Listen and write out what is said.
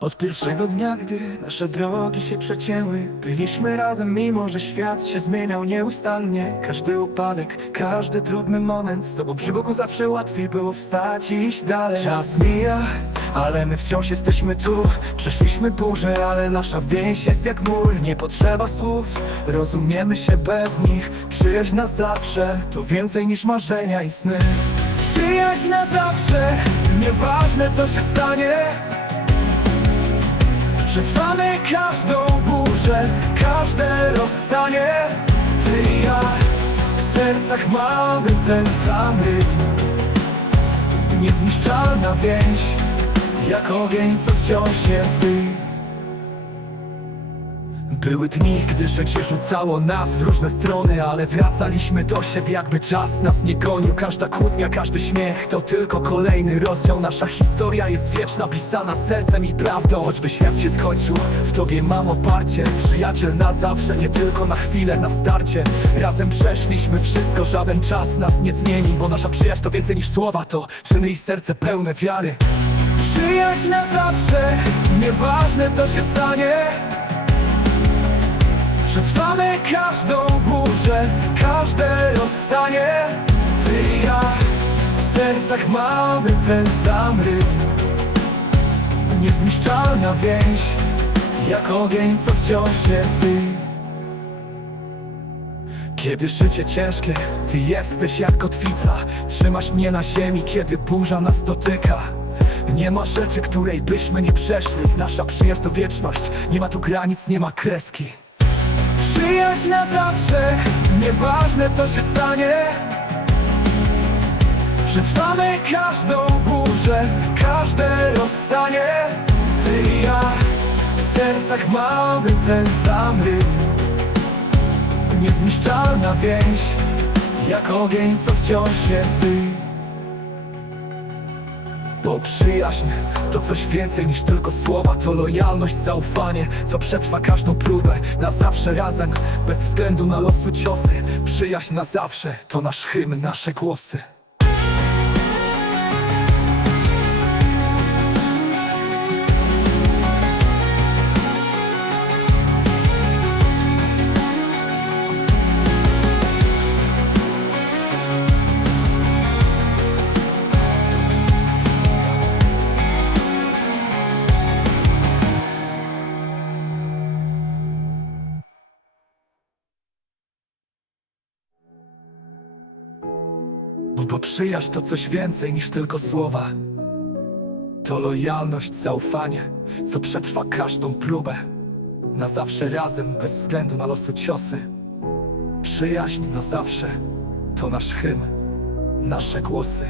Od pierwszego dnia, gdy nasze drogi się przecięły Byliśmy razem, mimo że świat się zmieniał nieustannie. Każdy upadek, każdy trudny moment Z tobą przy boku zawsze łatwiej było wstać i iść dalej. Czas mija, ale my wciąż jesteśmy tu. Przeszliśmy burzę, ale nasza więź jest jak mur. Nie potrzeba słów, rozumiemy się bez nich. Przyjaźń na zawsze, to więcej niż marzenia i sny. Przyjaźń na zawsze, nieważne co się stanie Przetrwamy każdą burzę, każde rozstanie. Ty i ja w sercach mamy ten sam rytm. Niezniszczalna więź, jak ogień co wciąż się tli były dni, gdy życie rzucało nas w różne strony Ale wracaliśmy do siebie, jakby czas nas nie gonił. Każda kłótnia, każdy śmiech to tylko kolejny rozdział. Nasza historia jest wieczna, pisana sercem i prawdą. Choćby świat się skończył, w tobie mam oparcie. Przyjaciel na zawsze, nie tylko na chwilę, na starcie. Razem przeszliśmy wszystko, żaden czas nas nie zmieni Bo nasza przyjaźń to więcej niż słowa, to czyny i serce pełne wiary. Przyjaźń na zawsze, nieważne co się stanie Przetrwamy każdą burzę, każde rozstanie. Ty i ja w sercach mamy ten sam rytm Niezniszczalna więź, jak ogień co wciąż się tli. Kiedy życie ciężkie, Ty jesteś jak kotwica. Trzymasz mnie na ziemi, kiedy burza nas dotyka. Nie ma rzeczy, której byśmy nie przeszli. Nasza przyjaźń to wieczność, nie ma tu granic, nie ma kreski Przyjaźń na zawsze, nieważne co się stanie. Przetrwamy każdą burzę, każde rozstanie. Ty i ja w sercach mamy ten sam rytm Niezniszczalna więź, jak ogień co wciąż się tli bo przyjaźń to coś więcej niż tylko słowa To lojalność, zaufanie, co przetrwa każdą próbę. Na zawsze razem, bez względu na losu ciosy. Przyjaźń na zawsze, to nasz hymn, nasze głosy bo przyjaźń to coś więcej niż tylko słowa. To lojalność, zaufanie, co przetrwa każdą próbę. Na zawsze razem, bez względu na losu ciosy. Przyjaźń na zawsze, to nasz hymn, nasze głosy